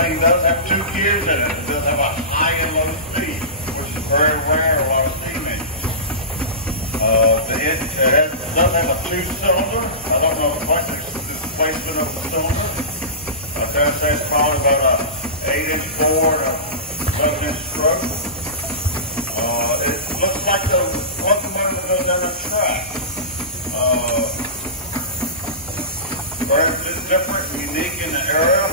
thing does have two gears in it. It does have a high and low speed, which is very rare in a lot of steam engines. It does have a two-cylinder. I don't know the placement of the cylinder. I'd say it's probably about a 8-inch bore and a 11-inch stroke. It looks like the locomotive that goes down that track. Very different, unique in the area.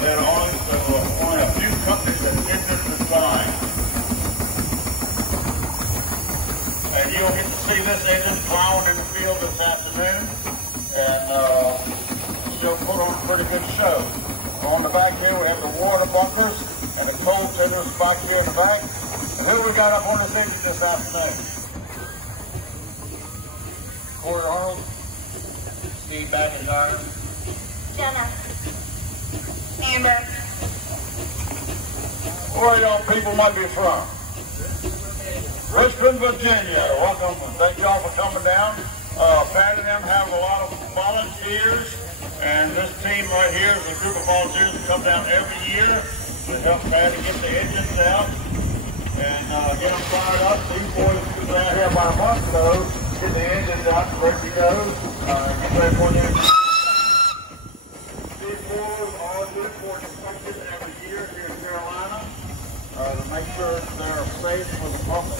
There are only a few companies that did this design. And you'll get to see this engine plowing in the field this afternoon. And she'll put on a pretty good show. On the back here we have the water bunkers and the coal tenders back here in the back. And who we got up on this engine this afternoon? Corey Arnold. Steve Baggins. Jenna. Amber. Where y'all people might be from? Richmond, Virginia. Welcome. Thank y'all for coming down. Pat and them have a lot of volunteers, and this team right here is a group of volunteers that come down every year to help Pat to get the engines out and get them fired up. These boys were down here about a month ago, get the engines out, ready to go. Get ready for them. These boys all do for inspection every year here in Carolina to make sure they're safe for the public.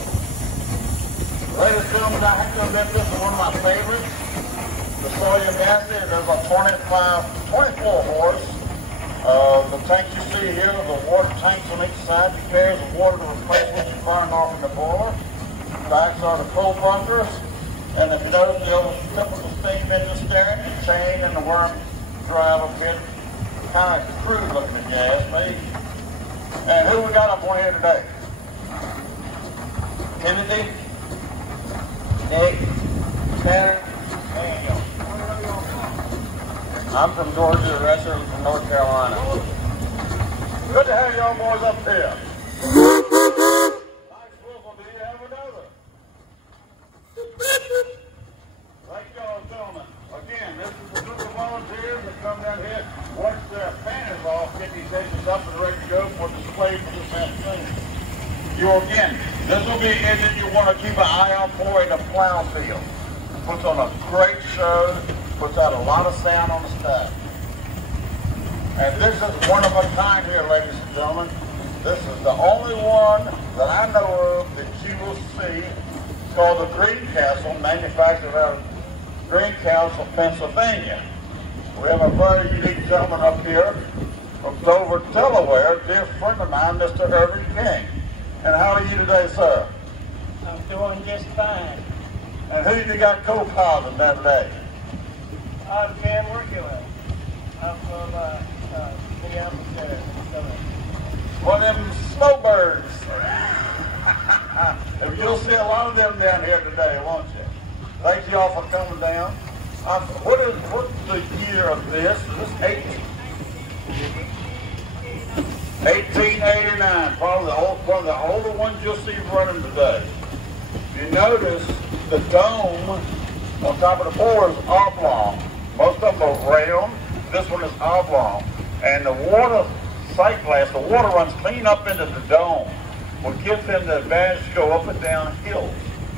Ladies and gentlemen, I have to admit this is one of my favorites. The Sawyer Massey, there's a 24 horse. The tank you see here, the water tanks on each side, carries the water to replace what you burned off in the boiler. Backs are the coal bunkers. And if you notice the old typical steam engine steering, the chain and the worm drive a bit kind of crude looking at gas, maybe. And who we got up on here today? Kennedy, Nick, Tanner, Daniel. I'm from Georgia, the rest of them from North Carolina. Good to have y'all boys up here. Nice whistle, do you have another? Thank y'all, gentlemen. Again, this is a group of volunteers that come down here, watch their panels off, get these engines up and ready to go for display for this afternoon. Again, this will be an engine you want to keep an eye out for in the plow field. Puts on a great show, puts out a lot of sound on the stack. And this is one of a kind here, ladies and gentlemen. This is the only one that I know of that you will see. It's called the Greencastle, manufactured out of Greencastle, Pennsylvania. We have a very unique gentleman up here from Dover, Delaware, a dear friend of mine, Mr. Irving King. And how are you today, sir? I'm doing just fine. And who you got co-piloting that day? I'm Ken working with. I'm from Minneapolis, Minnesota. One of them snowbirds. You'll see a lot of them down here today, won't you? Thank you all for coming down. What's the year of this? This 1889, probably one of the older ones you'll see running today. You notice the dome on top of the board is oblong. Most of them are round. This one is oblong. And the water sight glass, the water runs clean up into the dome, which gives them the advantage to go up and down hills,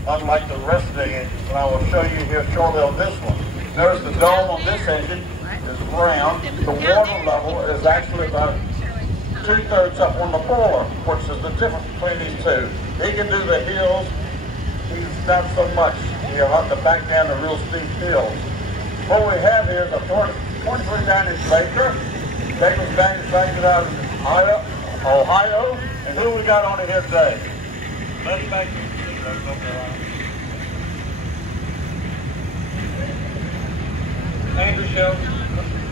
unlike the rest of the engines. And I will show you here shortly on this one. Notice the dome on this engine is round. The water level is actually about 2/3 up on the boiler, which is the difference between these two. He can do the hills, he's not so much. He'll have to back down the real steep hills. What we have here is a 23-inch Baker. Baker's manufactured out of Ohio. And who we got on it here today? Let's back Andrew Shelton,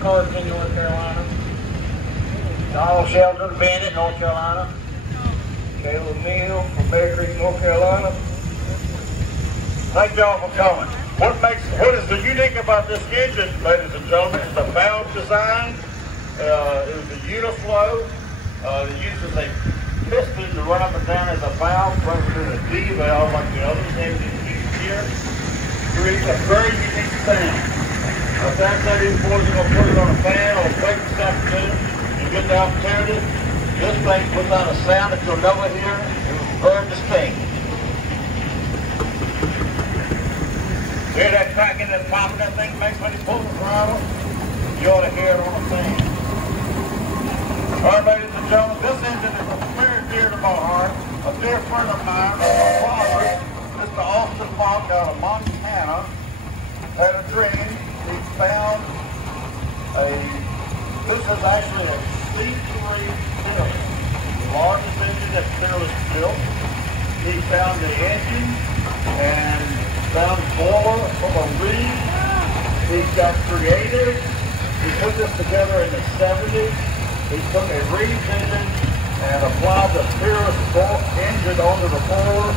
Carson, North Carolina. Donald Shelton, Bennett, North Carolina. Caleb Neal from Bear Creek, North Carolina. Thank y'all for coming. What is the unique about this engine, ladies and gentlemen, is the valve design. It was a Uniflow. It uses a piston to run up and down as a valve rather than a D valve like the other engines here. Creates a very unique sound. That's how these boys are going to put it on a fan or a plate this afternoon and get down opportunity. This thing puts out a sound that you'll never hear. It was very distinct. Hear that cracking and popping that thing makes when he pulls the throttle? You ought to hear it on the thing. All right, ladies and gentlemen, this engine is very dear to my heart. A dear friend of mine, my father, Mr. Austin Monk out of Montana, had a dream. He found this is actually a C3 Peerless, the largest engine that Peerless built. He found the engine and found boiler from a reed. He got creative. He put this together in the 70s. He took a reed engine and applied the Peerless engine onto the boiler,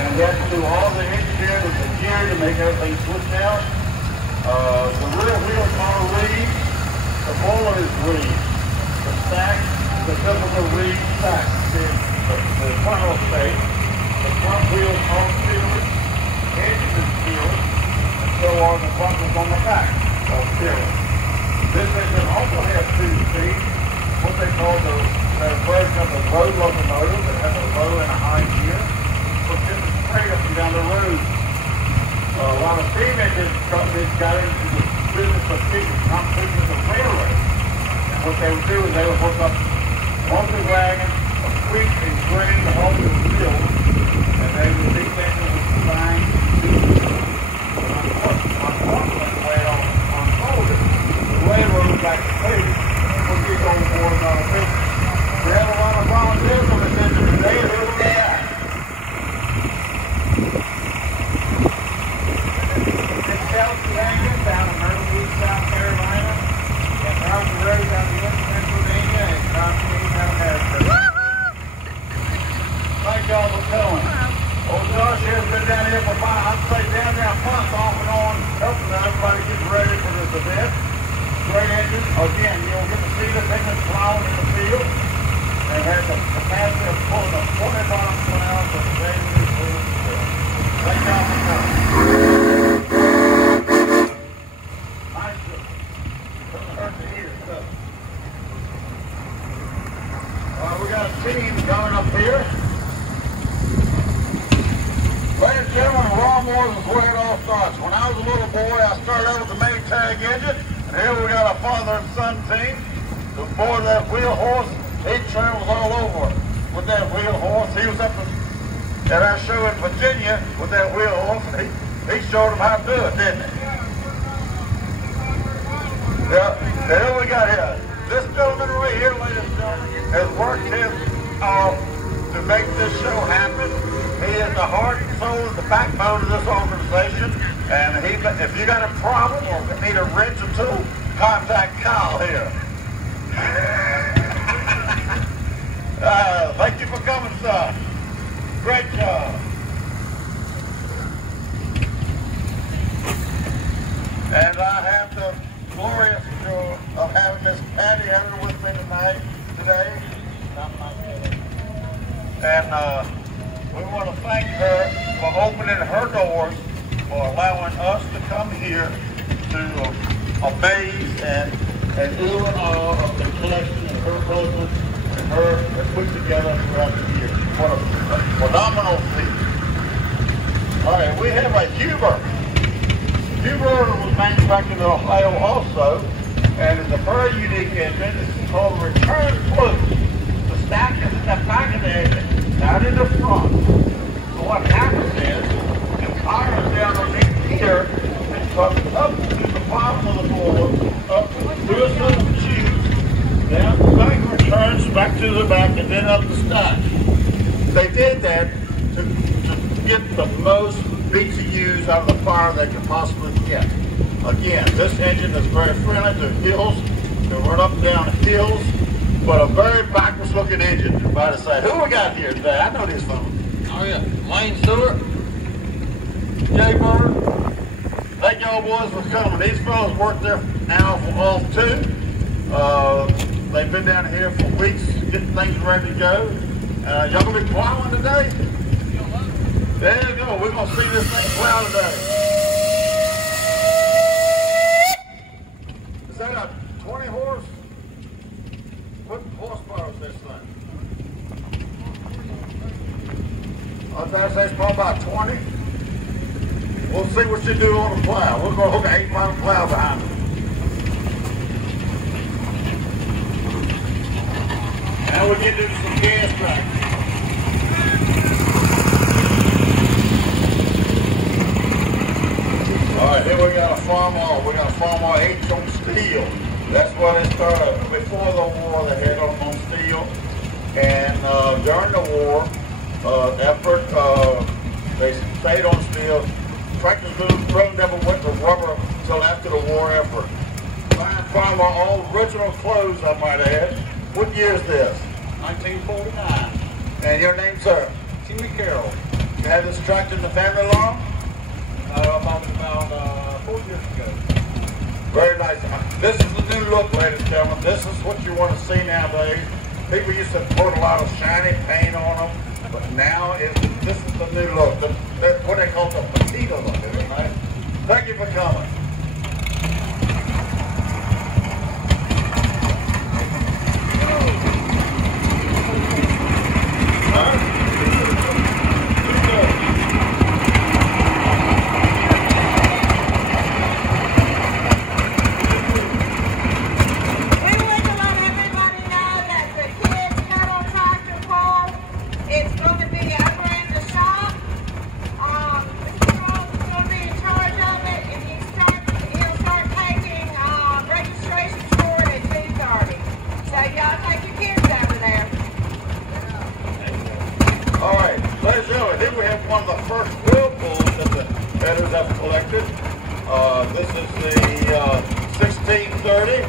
and he had to do all the engineering with the gear to make everything switch out. The rear wheels are reed. The boiler is reed. The stack, the typical reed stack. The final state. The front wheels are Peerless. Engine is Peerless. And so are the bumpers on the back of Peerless. This engine also has 2 speeds. What they call the version of the road locomotive that has a low and a high gear. So it's just straight up and down the road. A lot of steam engine companies got into the business of competition of railroad. And what they would do is they would hook up one wagon, a wheat and grain to hold the field, and they would these engines would combine to unfortunately, the way it unfolded, the railroad back to pace would get on board another business. We have a lot of volunteers on this engine today, and here we are. Down in Ederville, South Carolina, and Roger Road down in Pennsylvania, and Constantine down America. Thank y'all for coming. Old Josh has been down here for I'd say down months off and on, helping everybody get ready for this event. Great engine. Again, you'll get to see the engine plowing in the field, and has the capacity of pulling a 20 miles per hour for the day we pull the field. Thank y'all for coming. We got a team coming up here. Ladies and gentlemen, Raw Moors is where it all starts. When I was a little boy, I started out with the Maytag engine, and here we got a father and son team. The boy, that wheel horse, he travels all over with that wheel horse. He was up at our show in Virginia with that wheel horse, and he showed them how to do it, didn't he? Yeah, there we got here. This gentleman right here, ladies and gentlemen, has worked his to make this show happen. He is the heart and soul and the backbone of this organization. And if you got a problem or need a wrench or two, contact Kyle here. Thank you for coming, son. Great job. And I have the glorious joy of having Miss Patty Ederville with me today. And we want to thank her for opening her doors, for allowing us to come here to amaze and ooh and awe of the collection of her programs and her put together throughout the year. What a phenomenal feat. All right, we have a Huber. Huber was manufactured in Ohio also, and it's a very unique engine. It's called a return flute. The stack is in the back of the engine, not in the front. So what happens is, the power is down underneath here, it comes up to the bottom of the board, up through a set of tubes, down the back returns back to the back, and then up the stack. They did that to get the most BTUs out of the fire they could possibly get. Again, this engine is very friendly to hills, to run up and down hills, but a very backwards looking engine. Everybody say, who we got here today? I know these fellas. Oh yeah, Lane Stewart, Jay Bird. Thank y'all boys for coming. These fellas work there now for off too. They've been down here for weeks getting things ready to go. Y'all gonna be plowing today? There you go. We're gonna see this thing plow today. Is that a 20 horse? What horsepower is this thing? I was going to say it's probably about 20. We'll see what you do on the plow. We're going to hook an 8-pound plow behind it. Now we get into some gas practice. Alright, here we got a farm-all. We got a farm-all H on steel. That's what it started. Before the war, they had them on steel. And during the war effort, they stayed on steel. Tractors really never went to rubber until after the war effort. Fine farm-all, all original clothes, I might add. What year is this? 1949. And your name, sir? Timmy Carroll. You had this tractor in the family long? About 4 years ago. Very nice. This is the new look, ladies and gentlemen. This is what you want to see nowadays. People used to put a lot of shiny paint on them, but now this is the new look. What they call the potato look, isn't it, right? Thank you for coming. One of the first whirlpools that the veterans have collected. This is the 1630.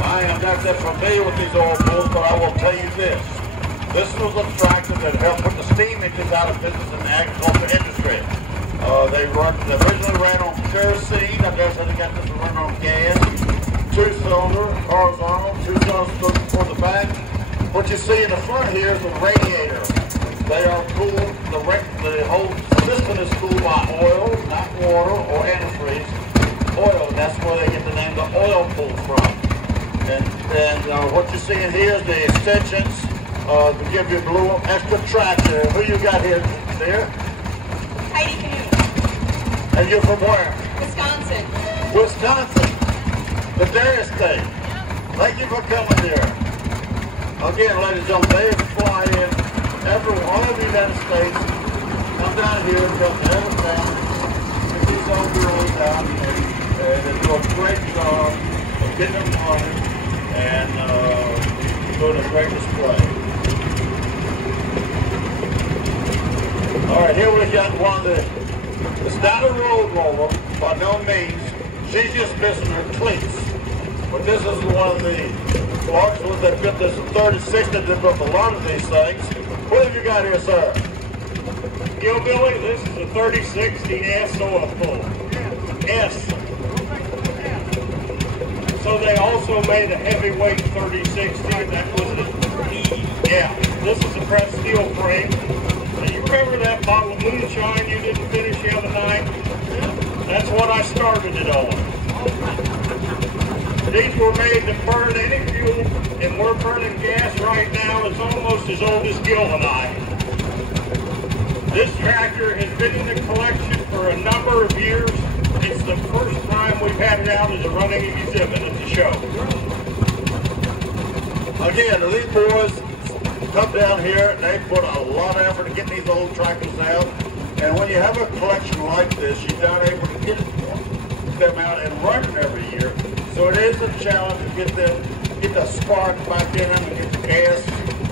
I am not that familiar with these old pools, but I will tell you this. This was a tractor that helped put the steam engines out of business in the agriculture industry. They originally ran on kerosene. I guess they got this to run on gas. 2-cylinder, horizontal, 2 cylinders toward the back. What you see in the front here is a radiator. They are cooled, the whole system is cooled by oil, not water or antifreeze. Oil, that's where they get the name the oil pool from. And what you're seeing here is the extensions to give you a little extra traction. Who you got here, dear? Heidi Coon. And you're from where? Wisconsin. Wisconsin. The Dairy State. Thank you for coming here. Again, ladies and gentlemen, they fly in. All of the United States come down here and come to every town, get these old girls out, and they do a great job of getting them running and doing a great display. All right, here we got one of it's not a road roller, by no means. She's just missing her cleats. But this is one of the large ones that built this in 36 that built a lot of these things. What have you got here, sir? Billy, this is a 3060 S oil pull. S. So they also made a heavyweight 3060. That was an E. Yeah. This is a pressed steel frame. Now, you remember that bottle of moonshine you didn't finish the other night? That's what I started it on. These were made to burn any fuel, and we're burning gas right now. It's almost as old as Gil and I. This tractor has been in the collection for a number of years. It's the first time we've had it out as a running exhibit at the show. Again, these boys come down here and they put a lot of effort to get these old tractors out. And when you have a collection like this, you're not able to get them out and run them every year. So it is a challenge to get the spark back in them and get the gas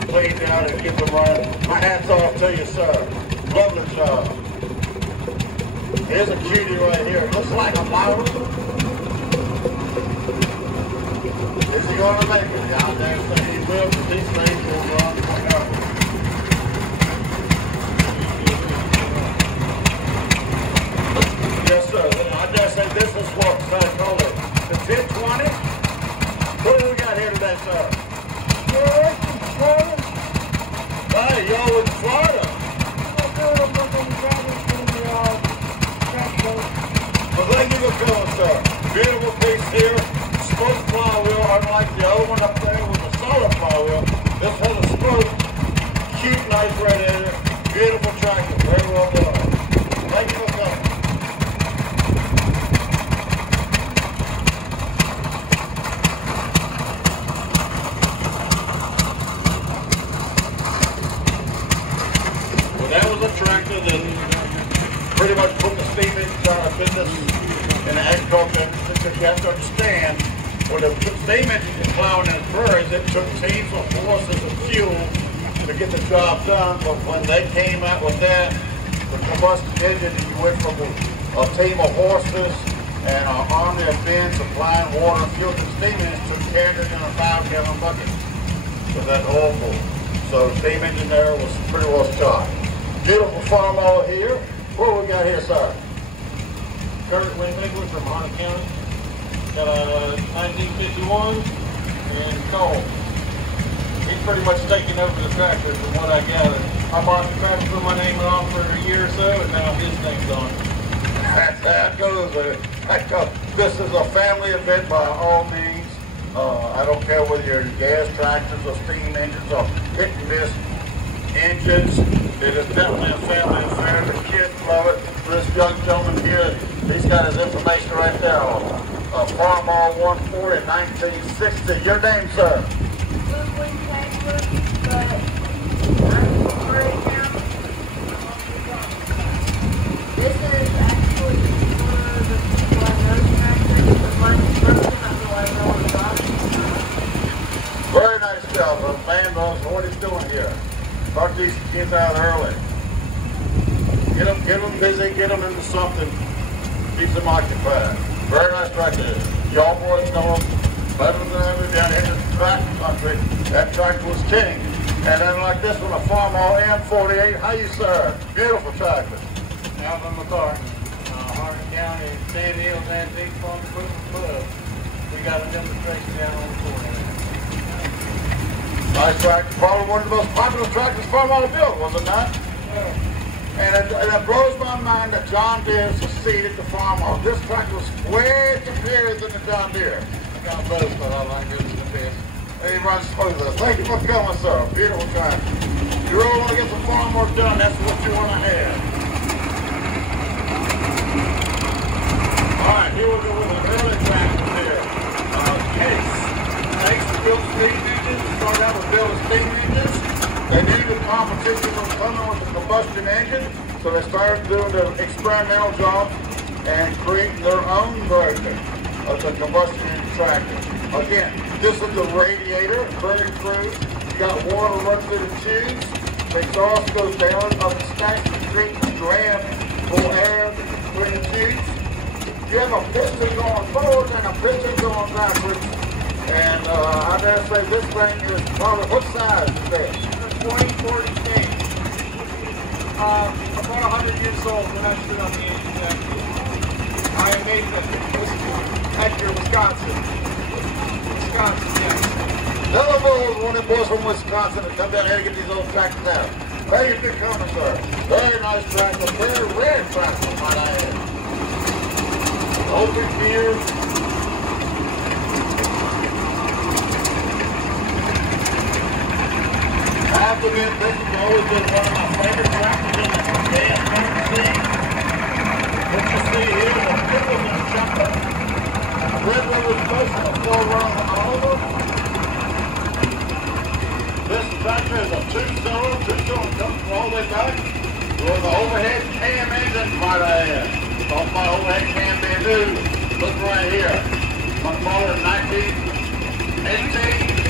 cleaned out and get them running. My hat's off to you, sir. Lovely job. Here's a cutie right here. Looks like a model. Is he going to make it? Down there, so he will, because these things will run forever. Yes, sir. I just say this is what's called the 1020. What do we got here today, sir? Hey, y'all in Florida. Well, thank you for coming, sir. Beautiful piece here. Spoke flywheel, unlike the other one. you have to understand, when the steam engine was plowing in the prairies, it took teams of horses and fuel to get the job done. But when they came out with that, the combustion engine, you went from a team of horses and an army of men supplying water and fuel to the steam engine took carried in a 5-gallon bucket. So that's awful. So the steam engine there was pretty well shot. Beautiful farm all here. What we got here, sir? Kurt Windmaker from Hunter County. Got a 1951 and Cole. He's pretty much taken over the tractor from what I gathered. I bought the tractor, put my name on for a year or so, and now his name's on it. That's how it goes. This is a family event by all means. I don't care whether you're gas tractors or steam engines or hit and miss engines. It is definitely a family affair. The kids love it. This young gentleman here, he's got his information right there on Farmall 140 1960. Your name, sir? This is actually one of the people I know tractors, but mine's broken, otherwise I want to buy it. Very nice job. The man knows what he's doing here. Start these kids out early. Get them busy, get them into something, keeps them occupied. Very nice tractor. Y'all boys know them better than ever down here in the tractor country. That tractor was king. And then like this one, a Farmall M48. How you, sir? Beautiful tractor. Alvin McCartney, Harden County, Sand Hills Antique Farm Equipment Club. We got a demonstration down on the corner. Nice tractor. Probably one of the most popular tractors Farmall built, was it not? Yeah. And it blows my mind that John Deere succeeded to Farmall. This tractor was way superior than the John Deere. I got both, but I like it the best. He runs smoother. Thank you for coming, sir. Beautiful tractor. You really want to get the farm work done, that's what you want to have. All right, here we go with an early tractor here. Case. Case built steam engines. Started out with building steam engines. They knew the competition was coming with the combustion engine, so they started doing the experimental jobs and creating their own version of the combustion engine tractor. Again, this is the radiator, burning through. You got water running through the tubes. The exhaust goes down up the stack to create the draft for air between the tubes. You have a piston going forward and a piston going backwards. And I dare say this thing is probably, what size is that? 2040 state. About 100 years old when I stood on the engine. I am Nathan. This is Hector, Wisconsin. Wisconsin, yes. Ederville is one of the boys from Wisconsin that come down here and get these old tractors out. Thank you for coming, sir. Very nice tractor. Very rare tractor, might I add. Open gear. I have to admit, this has always been one of my favorite tractors in the gas scene. What you see here is a Ederville jumper. Red River Station, a 4-runner Oliver. This tractor is a two-cylinder comes from all the way back with an overhead cam engine, might I add. Off my overhead cam being new. Look right here. My father in 1918.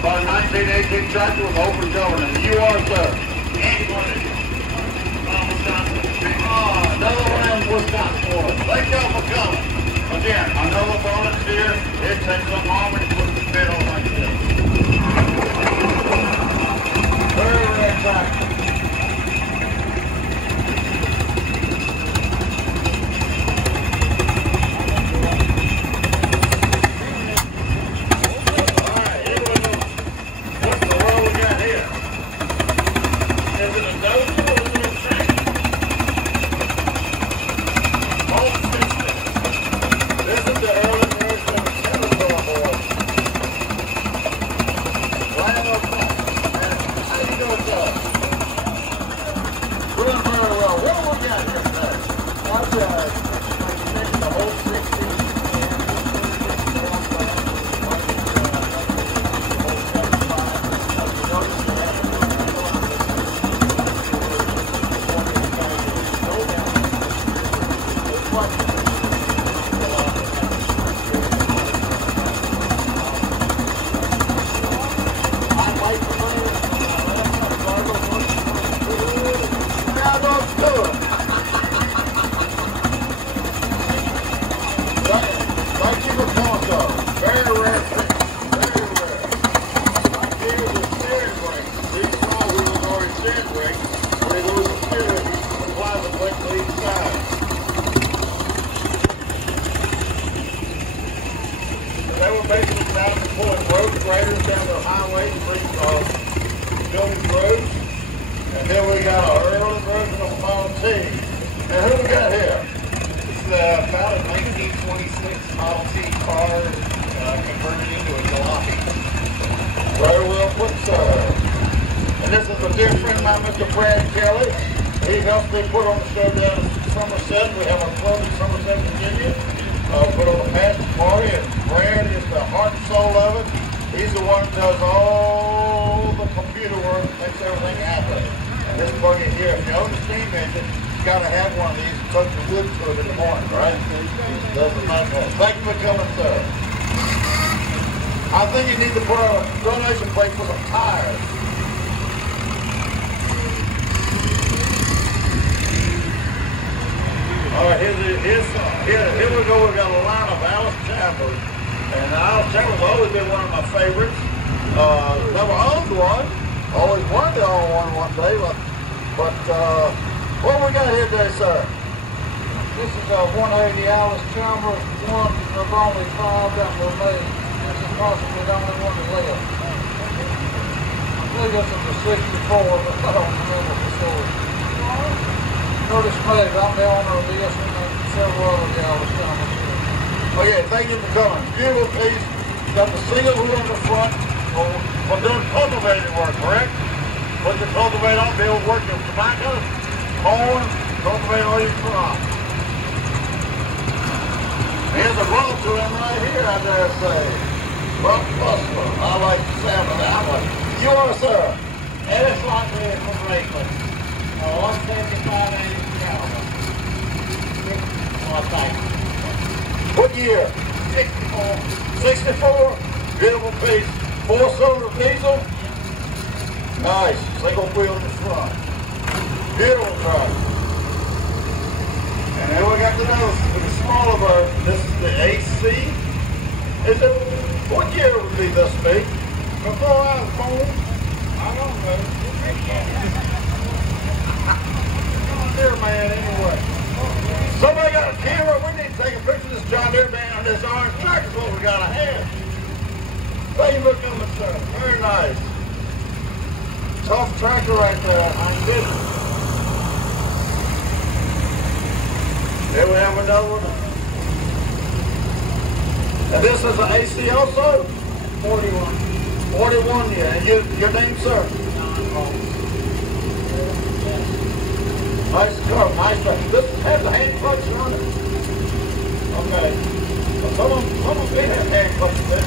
About a 1918 tractor with open government. You are, sir. Another one in Wisconsin for us. Thank y'all for coming. Again, another bonus here. It takes a moment to put the bed on like this. Very rare tractor. This is the early version of the basically about pulling road graders down the highway to bring building roads. And then we got an early version of a Model T. And who we got here? It's about a 1926 Model T car converted into a jalopy. Very well put, sir. And this is a dear friend of mine, Mr. Brad Kelly. He helped me put on the show down in Somerset. We have a club in Somerset, Virginia. Put on a passion party, and Brad is the heart and soul of it. He's the one that does all the computer work, makes everything happen. And this buggy here, if you own a steam engine, you got to have one of these to cook the wood to it in the morning, right? That's the main one. Thank you for coming, sir. I think you need to put a donation plate for some tires. All right, here we go. We've got a line of Alice Chambers. And Alice Chambers always been one of my favorites. Never owned one. Always wanted to own one day. But what we got here today, sir? This is a 180 Alice Chamber, one of only 5 that were made. This is possibly the only one that left. I believe this is a 64, but I don't remember for sure. Curtis Made, I'm the owner of this one and several other Alice Chambers here. Oh yeah, thank you for coming. Beautiful piece. Got the single wheel in the front for doing cultivating work, correct? Put the cultivate on, be able to work with tobacco, corn, cultivate all your crops. Here's a roll to him right here, I dare say. Buck Buster. I like the sound of that one. You are, sir? Ellis Locklear from Lakeland. 175 caliber. Thank you. What year? 64. 64. Beautiful piece. 4-cylinder diesel. Nice. Single wheel in the front. Beautiful truck. And then we got the nose with the smaller version. This is the AC. Is it? What year would be this big? Before I was born? I don't know. John Deere man, anyway. Somebody got a camera. We need to take a picture of this John Deere man on this orange tractor. Is what we got to have. Thank you for coming, sir. Very nice. Tough tractor right there. I did it. Here we have another one. And this is an AC also? 41. 41, yeah. And your name, sir? Nice car, nice truck. This has a hand clutch on it. Okay. Well, some of them did have hand clutches in it.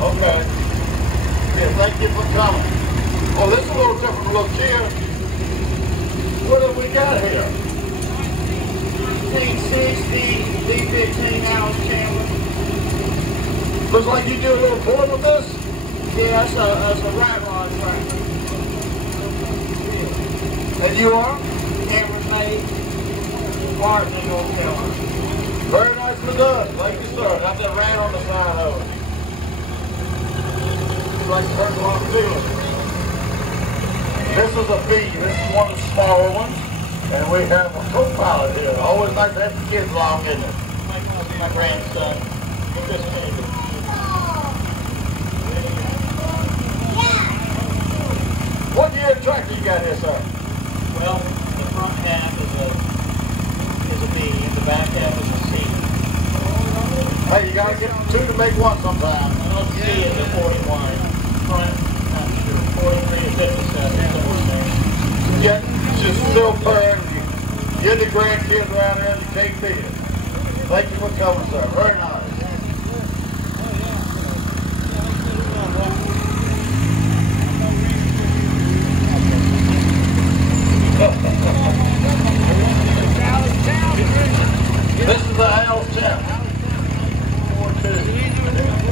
Okay. Yeah, thank you for coming. Oh, this is a little different look here. What have we got here? 1960 D15 Alice Chamber. Looks like you do a little pulling with this? Yeah, that's a right rod tractor. And you are? Cameron Made. Martin in North Carolina. Very nicely done. Thank you, sir. Got that ran on the side of it. Like the first one I'm doing. This is a B. This is one of the smaller ones. And we have a co-pilot here. Always nice to have the kids along, isn't it? My grandson. With this baby. What year tractor you got here, sir? Well, the front half is a B, and the back half is a C. Hey, you gotta get two to make one sometime. Well, C is a 41. Front, not sure, 43 to 57. Yeah, just still purring. Get the grandkids around there and take beat it. Thank you for coming, sir. Very nice. This is the Alice Chamber.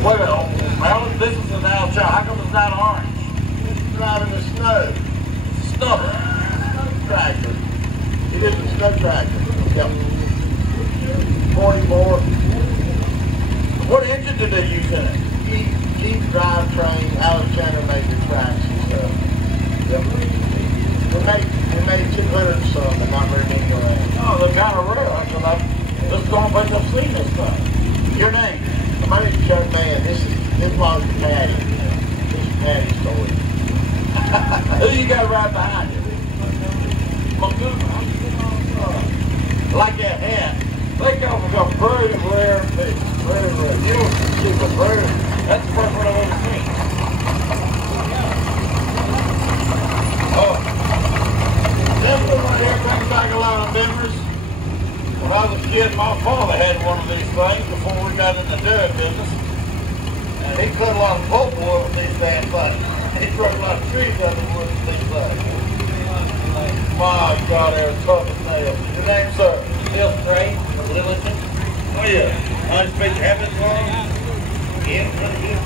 Well, Alice, this is an Alice Chamber. How come it's not orange? It's driving the snow. Stubborn. Tractor. It is a snow tractor. Yep. 44. What engine did they use in it? Jeep drivetrain, Alice Chamber made the tracks and stuff. Yep. We made 200 and some, but not very many around. Oh, they're kind of rare. This is the only place I've seen this stuff. Your name? My name's Chuck Man. This belongs to Patty. This is Patty's story. Who you got right behind you? Like that hat. They come from a very rare fish. Very rare. She's a bird. That's the first one I've ever seen. Oh, this one right here brings back a lot of memories. When I was a kid, my father had one of these things before we got in the dairy business. And he cut a lot of pulpwood with these damn things. He broke a lot of trees out of the wood with these things. My God, they're tough as nails. Your name, sir? Bill Stray from Lillington. Oh, yeah. I speak heaven's language. Yeah, pretty good.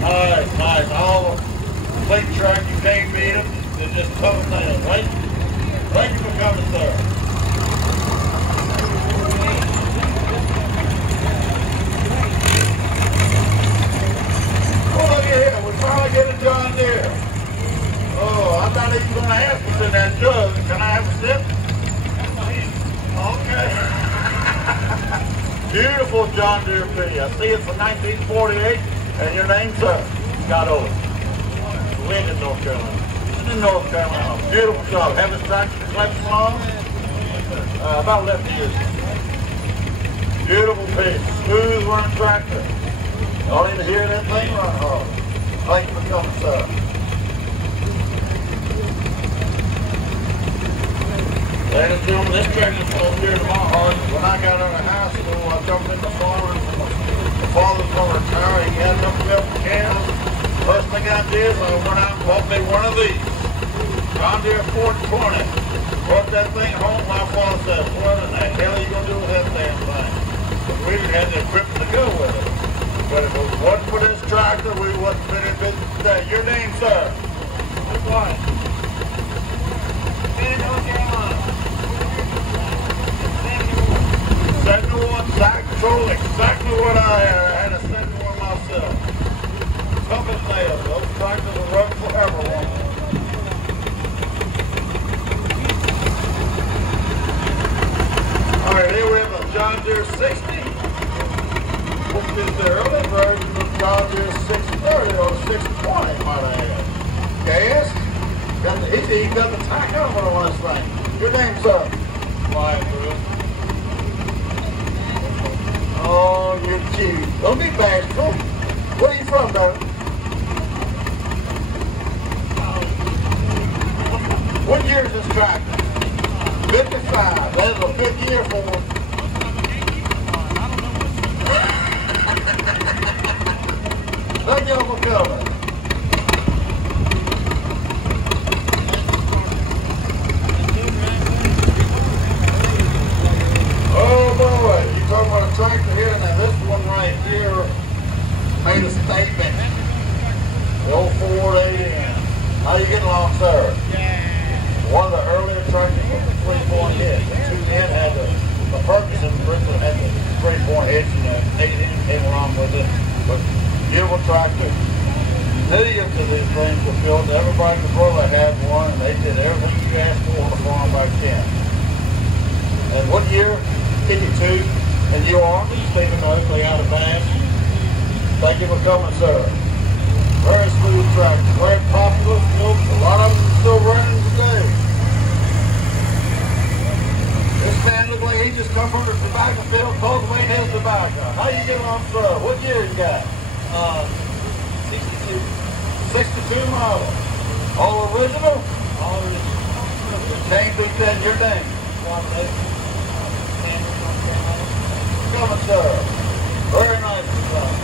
Nice, nice. All the fleet truck, you can't beat them. They're just tough as nails, right? Thank you for coming, sir. Oh, look here. We finally get a John Deere. Oh, I'm not even going to ask what's in that jug. Can I have a sip? Okay. Beautiful John Deere P. I see it's from 1948. And your name, sir? Scott Owens. Linden, North Carolina. In North Carolina. Beautiful job. Haven't tractor collection long? About 11 years. Beautiful piece. Smooth running tractor. Y'all need to hear that thing run hard. Thank you for coming, sir. Ladies and gentlemen, this tractor's so dear to my heart. When I got out of high school, I jumped into farming. My father's going to retire. He had enough milk cans. First thing I did is I went out and bought me one of these. John Deere 420. Brought that thing home. My father said, what in the hell are you going to do with that damn thing? But we didn't have the equipment to go with it. But if it wasn't for this tractor, we wouldn't have been in business today. Your name, sir? What? Second one, Zach Control, exactly what I had. I had a second one myself. Tough as nails. Those tractors will run forever. All right, here we have a John Deere 60. This is the early version of John Deere 630 or 620, might I add. Gas. He got the tack over on this thing. Your name, sir? Wyatt Lewis. Oh, you're cute. Don't be bashful. Where are you from, brother? What year is this tractor? 55. That is a good year for him. Thank y'all for coming. Oh boy, you talking about a tractor here, now this one right here made a statement. The old Ford 80. How you getting along, sir? One of the earlier tractors with the 3-point hitch. The 210 had the Ferguson Bristol had the 3-point hitch and the 8 came along with it. But beautiful tractor. Millions of these things were built. Everybody in the brother had one, and they did everything you asked for on the farm back then. And what year? 52. And you are? Stephen Oakley out of Bass. Thank you for coming, sir. Very smooth tractor. Very popular. Still, a lot of them are still running today. This man looks like he just come from the tobacco field, cultivating his tobacco. How you getting on, sir? What year you got? 62. 62 model. All original? All original. You can't beat that in your name. Coming, sir. Very nice.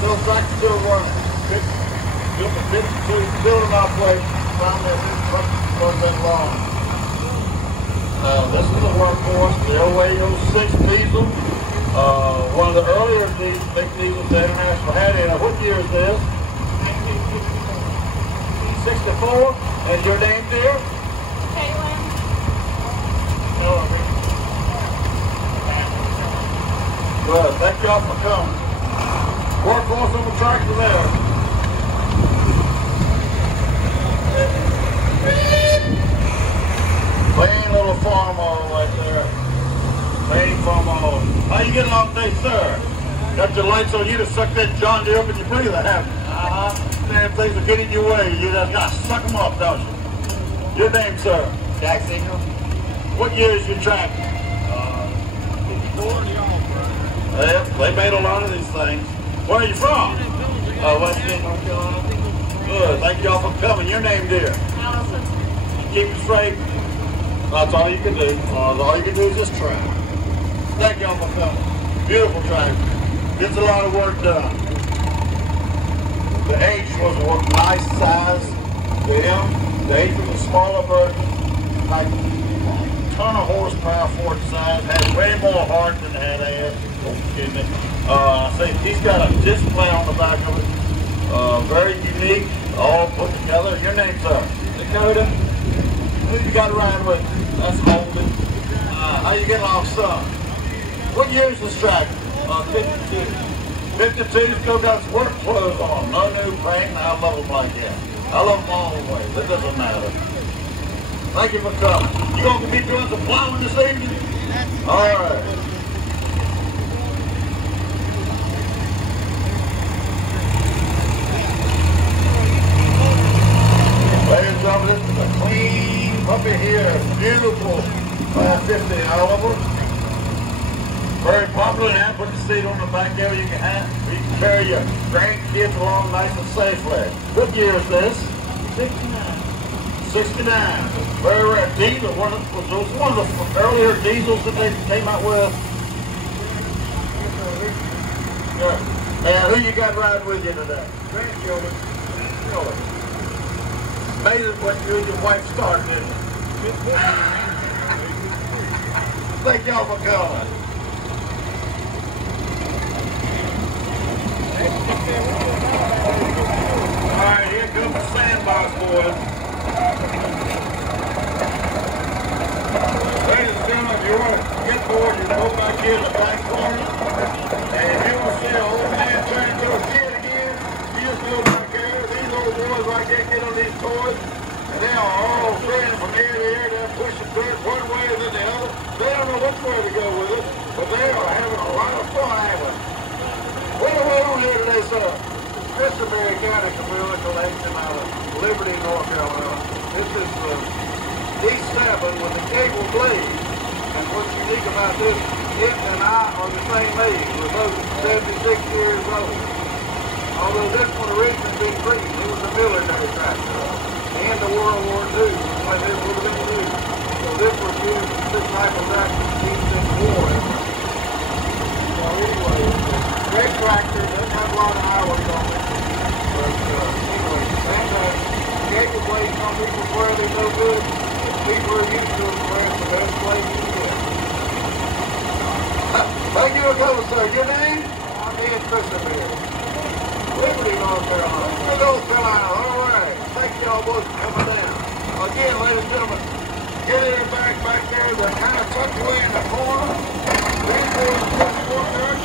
Still tractor, still running. Built a 52, building operation. Finally, a big truck going that long. This is a workhorse, the 0806 diesel. One of the earlier big diesels the International had in it. What year is this? 64. And your name, dear? Caitlin. Good. Thank y'all for coming. Workhorse on the tractor there. Clean little farm all right there. Clean farm all. How you getting along today, sir? Got your lights on you to suck that John Deere up in your breather, haven't you? Man, things are getting your way. You just gotta suck them up, don't you? Your name, sir? Jack Signal. What year is your tractor? 54 and y'all, Well, they made a lot of these things. Where are you from? West End, North Carolina. Good. Thank y'all for coming. Your name, dear? Allison. Keep it straight. That's all you can do. All you can do is just try. Thank y'all for coming. Beautiful tractor. Gets a lot of work done. The H was a nice size. The M, the H was a smaller version. Like a ton of horsepower for its size. Had way more heart than it had ass. Excuse me. He's got a display on the back of it. Very unique. All put together. Your name, sir? Dakota. Who you got around with? That's Holden. How you getting along, son? What year is this tractor? 52. 52, still got its work clothes on. No new paint, and I love them like that. I love them all the way. It doesn't matter. Thank you for coming. You gonna be doing some plowing this evening? All right. Ladies and gentlemen, this is a clean puppy here. Beautiful 550 Oliver. Very popular now. Put the seat on the back there. You can carry your grandkids along nice and safely. What year is this? 69. 69. Very rare. Diesel. Was one of the earlier diesels that they came out with? Yeah. And who you got riding with you today? Grandchildren. Really? Amazing what you and your wife started, isn't it? Thank y'all for coming. Alright, here comes the sandbox, boys. Ladies and gentlemen, if you want to get bored, you go back here in the back corner. And if you want to see an old man turn into a kid again, you just go back there. These old boys right there get on these toys. And they are all spraying from ear to ear. They're pushing dirt one way and then the other. They don't know which way to go with it, but they are having a lot of fun. What are we on here today, sir? Christopher County Community Collection out of Liberty, North Carolina. This is the D7 with the cable blade. And what's unique about this, it and I are the same age. We're both 76 years old. Although this one originally been green, it was a military tractor. And the World War II, when it would have been used. So this was used, this type of tractor used in war. So anyway, red tractor doesn't have a lot of hours on it. But anyway, that cable blade, some people swear they're no good. People are used to them, swear it's the best blade you can get. Thank you for coming, sir. Your name? I'm Ian Christopher. Liberty, North Carolina. Good North Carolina. All right. Thank y'all boys for coming down. Again, ladies and gentlemen, get in there back there. They're kind of tucked away in the corner. These boys just walk there.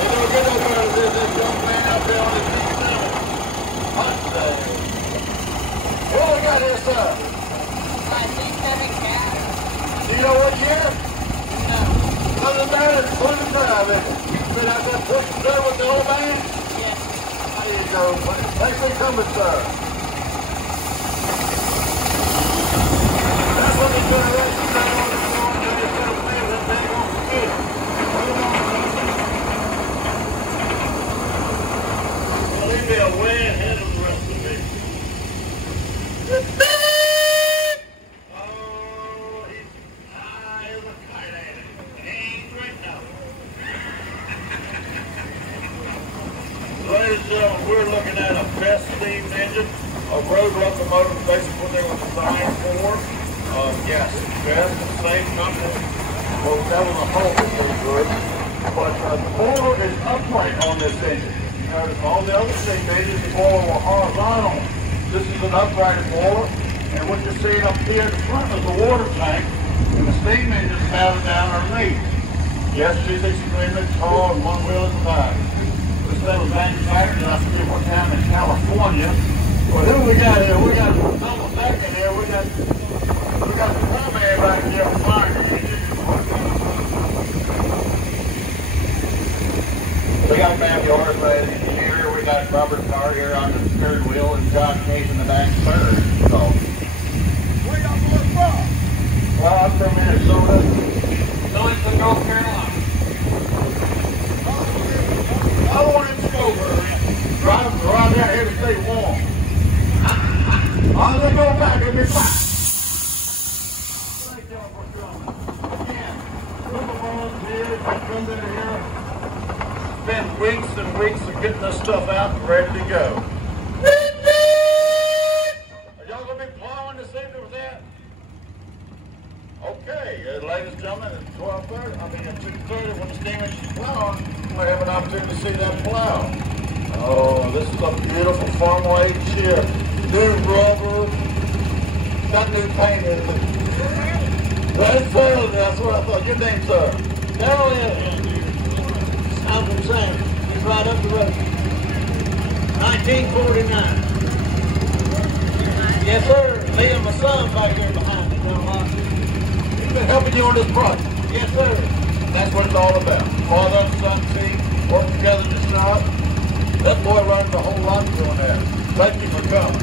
They're going to get over this young man out there on his D7. Hot day. What we got here, sir? My D7 cat. Do you know what year? No. Doesn't matter, it's 25, isn't it? You been out there pushing dirt with the old man? Yes. There you go. Thanks for coming, sir. That's what they're doing right now. They're just going to feel that they won't forget. Leave me way ahead of the rest of me. Ladies and gentlemen, we're looking at a best steam engine, a road locomotive, basically what they were designed for. Yes, best, same company. Well, that was a whole pretty good. But the boiler is upright on this engine. You notice all the other steam engines, the boiler were horizontal. This is an upright boiler. And what you're seeing up here at the front is the water tank, and the steam engine's mounted down underneath. Yes, she's extremely tall and one wheel at the back. This thing was manufactured, I forget what town in California, Well, who we got here? We got almost back in here. We got the primary back here flying. We got Matthew Horsehead in here. We got Robert Carr here on the third wheel and John Case in the back third. So, where y'all going from? Well, I'm from Minnesota. Millington, North Carolina. I want him to go right down here to stay warm. I'll let go back and be fine. Thank y'all for coming. Again, group of volunteers have come in here. Spent weeks and weeks of getting this stuff out and ready to go. Are y'all going to be plowing this evening with that? Okay, ladies and gentlemen, at 12:30, at 2:30 when the steamer's plowing, we might have an opportunity to see that plow. Oh, this is a beautiful farm-laid ship. New rubber. Not new paint, is it? That's what I thought. Your name's Darrell Hill. I'm from Sam. He's right up the road. 1949. Yes, sir. Me and my son back there behind me. He's been helping you on this project. Yes, sir. That's what it's all about. Father and son team, work together in the shop. That boy learned a whole lot doing that. Thank you for coming.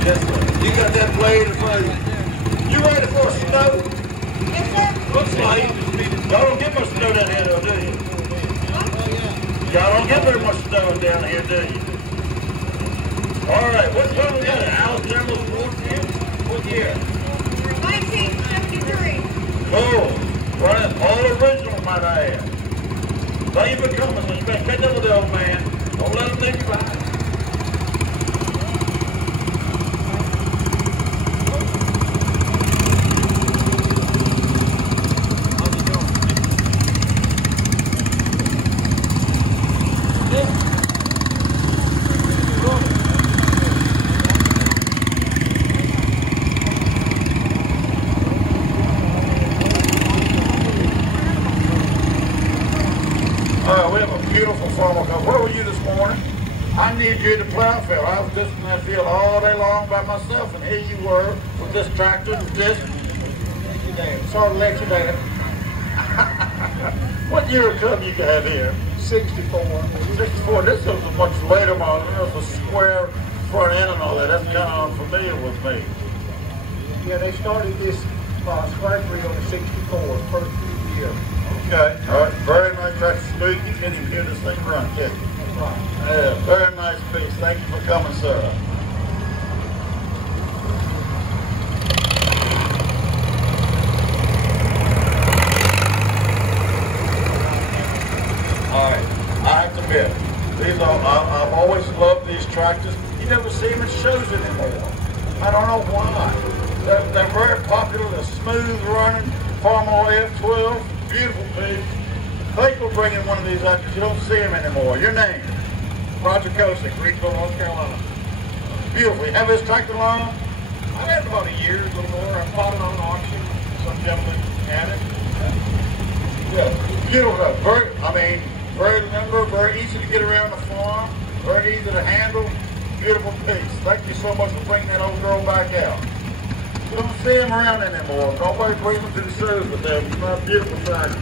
Yes, sir. You got that blade in front of you. You ready for a snow? Yes, sir. Looks like y'all don't get much snow down here, though, do you? Y'all don't get very much snow down here, do you? All right, what time we got? Alabama's 14th? What year? 1973. Oh, running all original, might I add. Thank you for coming, so you better catch up with the old man. Don't let him leave you behind. We have a beautiful farmer come. Where were you this morning? I need you to plow field. I was just in that field all day long by myself, and here you were with this tractor and this. Sorry to let you down. What year of club you have here? 64. 64. This is a much later model. There's a square front end and all that. That's kind of unfamiliar with me. Yeah, they started this square tree on the 64, first year. Okay. All right. Very nice tractor. Smooth. You can't even hear this thing run, can you? Right. Yeah, very nice piece. Thank you for coming, sir. All right, I have to admit, I've always loved these tractors. You never see them in shows anymore. I don't know why. They're very popular. They're smooth running. Farmer F12, beautiful piece. Thank you for bringing one of these out because you don't see them anymore. Your name? Roger Kosick, Greenville, North Carolina. Beautiful. You have this tractor long? I had it about a year, a little more. I bought it on auction. Some gentleman had it. Yeah, beautiful. Very limber, very easy to get around the farm, very easy to handle. Beautiful piece. Thank you so much for bringing that old girl back out. You don't see them around anymore. Nobody brings them to the shows with them. It's not a beautiful tractor.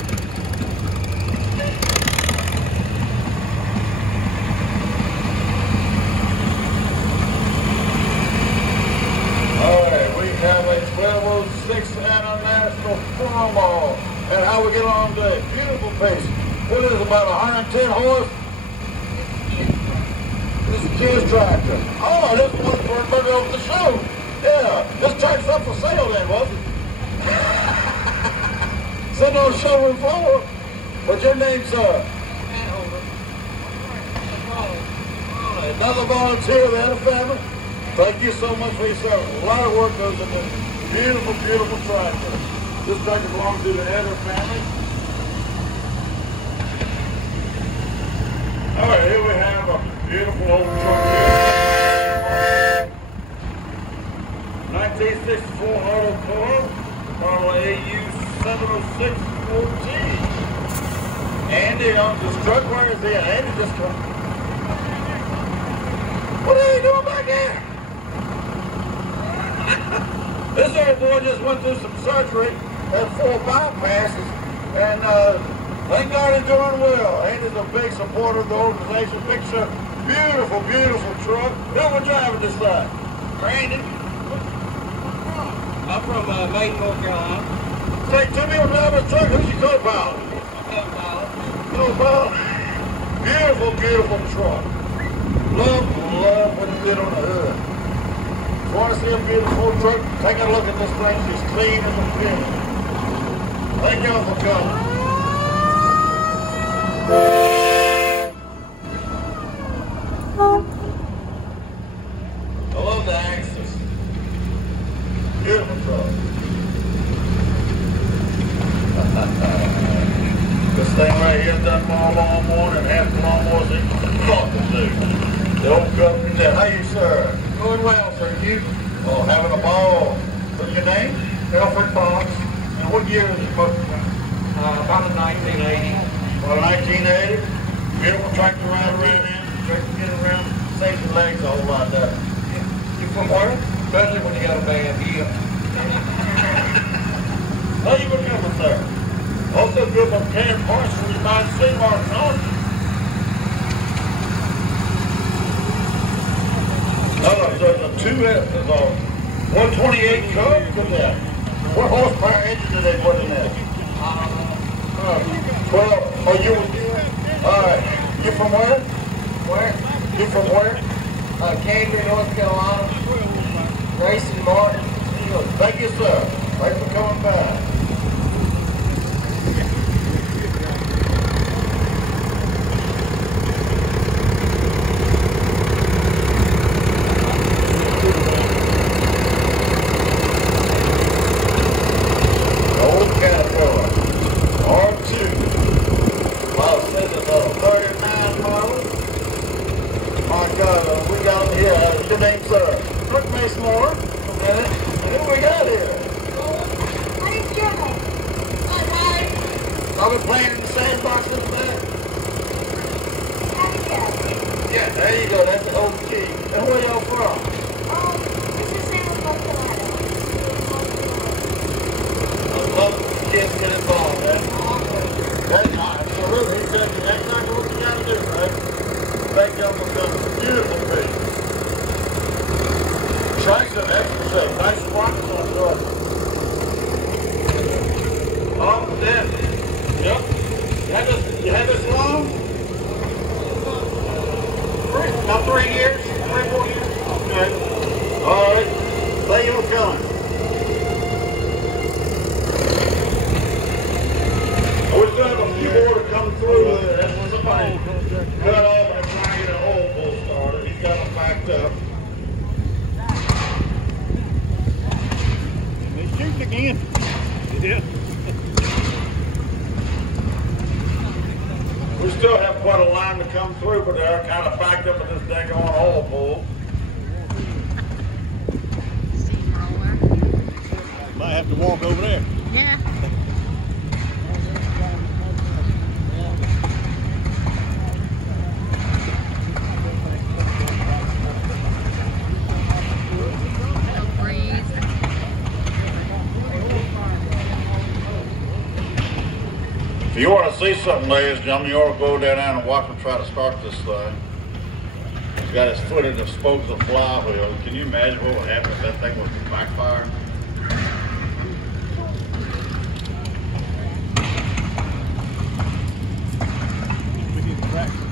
Alright, we have a 1206 International Funeral. And how we get along today? Beautiful piece. What is it, about 110 horse? This is a kid's tractor. Oh, this one's for everybody over the show. Yeah, this tractor's up for sale then, wasn't it? Sitting on the showroom floor. What's your name, sir? Another volunteer of the Ederville family. Thank you so much for your service. A lot of work goes into this beautiful, beautiful tractor. This tractor belongs to the Ederville family. All right, here we have a beautiful old truck here. 1964 Auto Car, model AU 70614. Andy owns this truck. Where is he? Andy just come. What are you doing back there? This old boy just went through some surgery, had 4 bypasses, and thank God he's doing well. And he's a big supporter of the organization. Big truck, beautiful, beautiful truck. Who was driving this thing? Brandon. I'm from Maine, North Carolina. Take 2 people driving this truck. Who's your co-pilot? Co-pilot. Beautiful, beautiful truck. Love what you did on the hood. If you want to see a beautiful truck, take a look at this thing. It's clean as a pin. Thank y'all for coming. I love the Axis. Beautiful truck. This thing right here done more lawnmower and half the lawnmowers it thought to do. The old company said, how you, sir? Going well, sir. You? Oh, having a ball. What's your name? Alfred Fox. And what year is it supposed to be? About 1980. Well, 1980. Beautiful tractor ride around in. Tractor get around. Saves your legs a whole lot better. You from where? Especially when you got a bad heel. How you becoming, sir? Also good for Karen Parsons. You might see Martin on you. No, there's a 128 Cub for that. What horsepower engine did they put in there? 12. Oh, you was. Alright. You from where? Where? You from where? Cambridge, North Carolina. Grayson Martin. Thank you, sir. Thanks for coming back. I've been playing in the sandbox in the back. Yeah, there you go. That's the old key. And where y'all from? I love when kids get involved, man. That's nice. So really, he said that's exactly what you gotta do, right? Thank y'all for coming. Beautiful piece. Tracks are excellent. Nice sprockets on top. Oh, damn. Yep. You had this long? About 3 years? 3 or 4 years? Okay. All right. Thank you for coming. We still have a few more to come through. That's when somebody cut off and try to get an old bull started. He's got them backed up. They shoot again. Yeah. We still have quite a line to come through, but they're kind of backed up at this daggone oil pool. Might have to walk over there. Yeah. If you want to see something, ladies and gentlemen, you ought to go down there and watch him try to start this thing. He's got his foot in the spokes of the flywheel. Can you imagine what would happen if that thing was to backfire? We need to practice.